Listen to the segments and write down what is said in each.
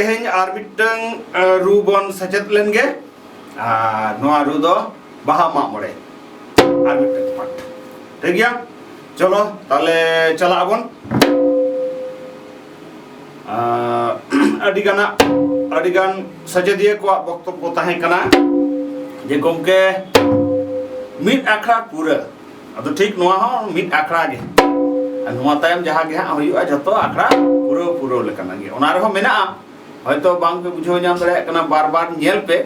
तेहें आर मिटंग रू बन सचेत लेंगे नोआ रू दो बाहा माग मोड़े आर मिटंग पार्ट ठीक गया चलो ताले चला बन अडिगान सचेदिया को वक्तव्य ताहें कना जे गोमके मिट आखड़ा पूरा अदो ठीक नोआ हो मिट आखड़ा गे नोआ तायम जहां गे हां हुयुआ जतो आखड़ा पूरा पूरा लेकाना गे ओना रहो मेना हयतो बांग पे बुझो नाम दरे कना बार बार नेल पे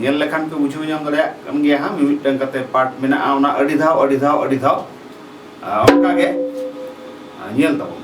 नेल लेखान पे बुझो नाम दरे कन गे हां मिटन कते पार्ट मेना ओना अडी धाव ओनका गे नेल तबो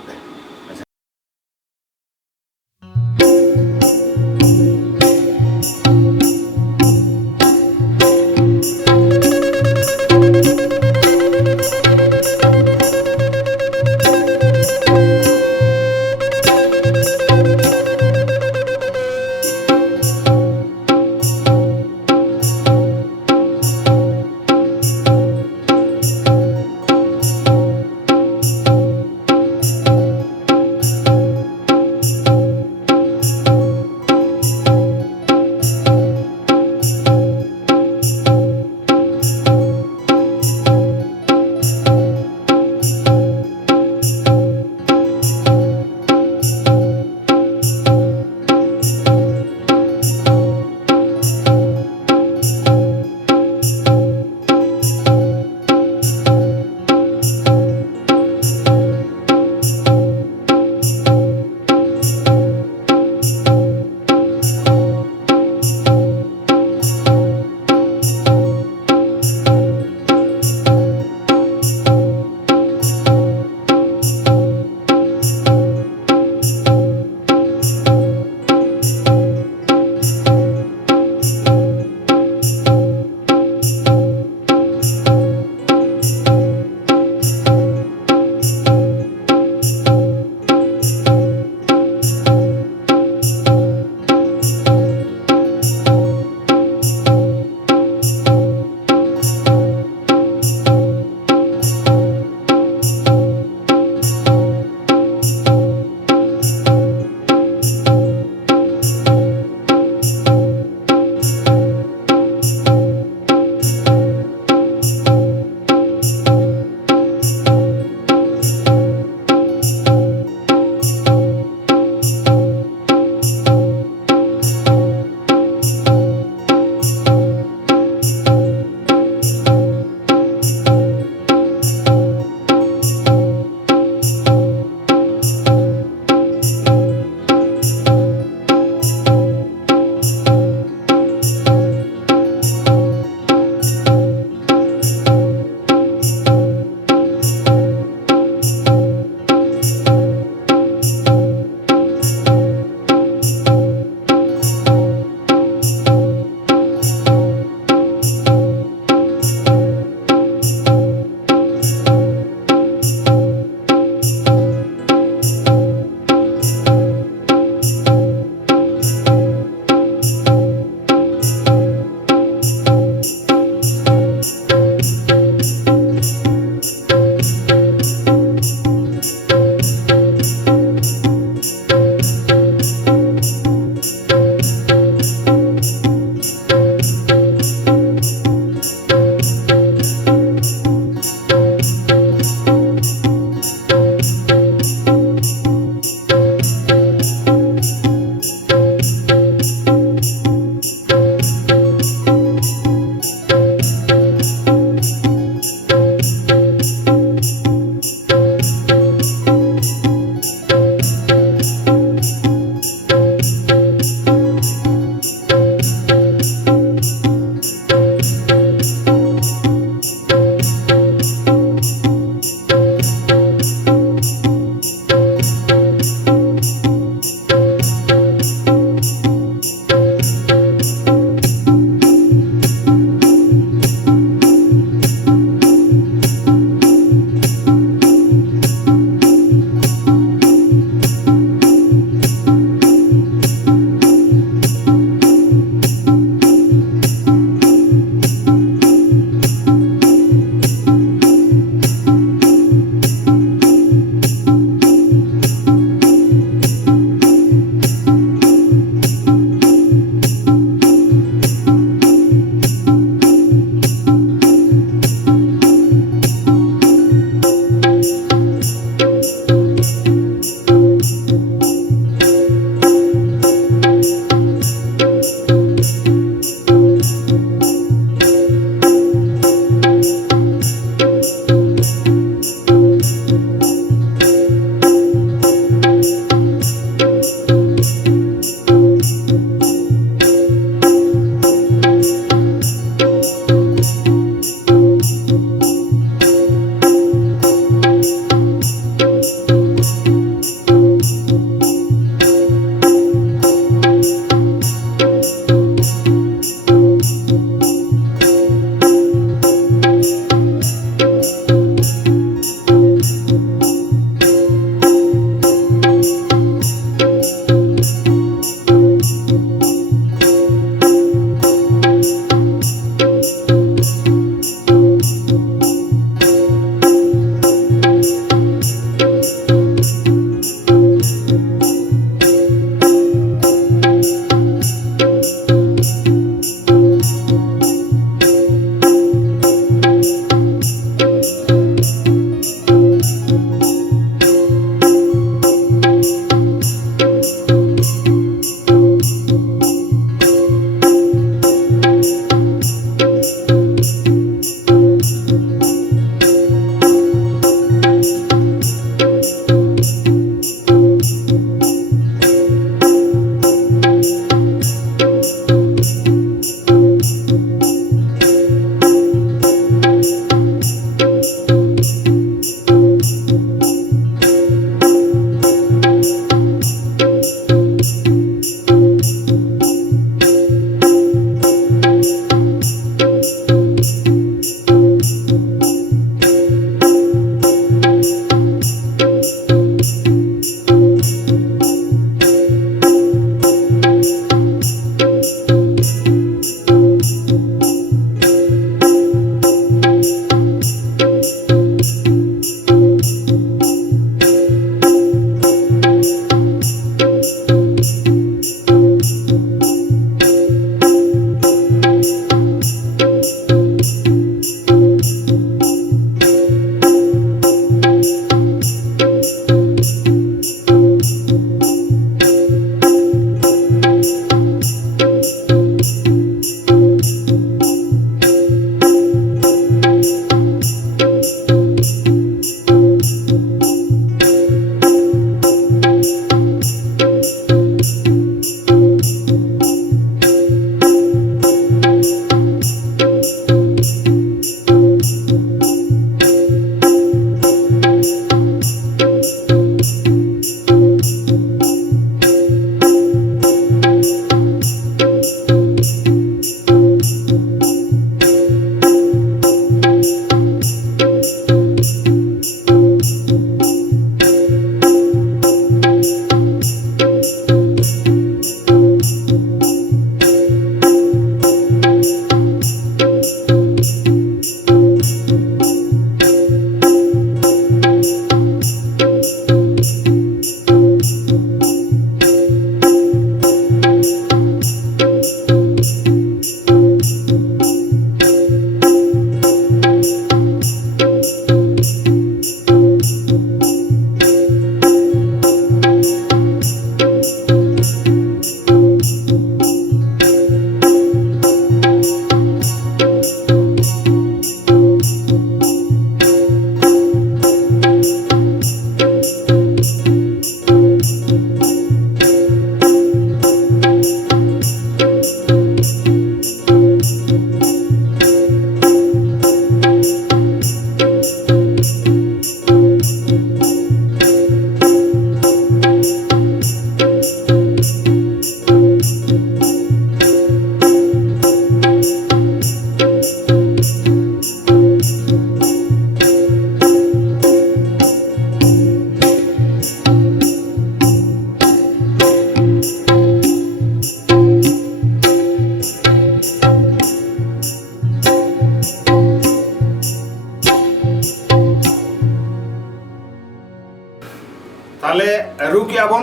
ताले रू के आबन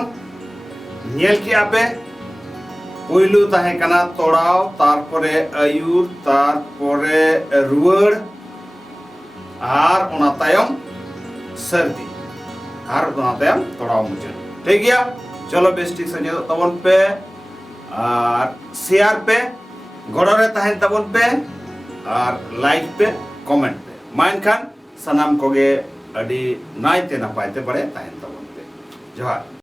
नेल के आपे पुइलू ताहे कना तोड़ाव तारपरे आयुर तारपरे रुवाड़ आर ओना तायम सर्दी आर ओना तायम तोड़ाव मुझे ठीक गया। चलो बेस ठीक से तबन पे और शेयर पे गड़ो रे ताहेन तबन पे और लाइक पे कमेंट पे माइन खान सनाम कोगे अडी नाइते नपायते बड़े ताहेन तबन पे जोहार।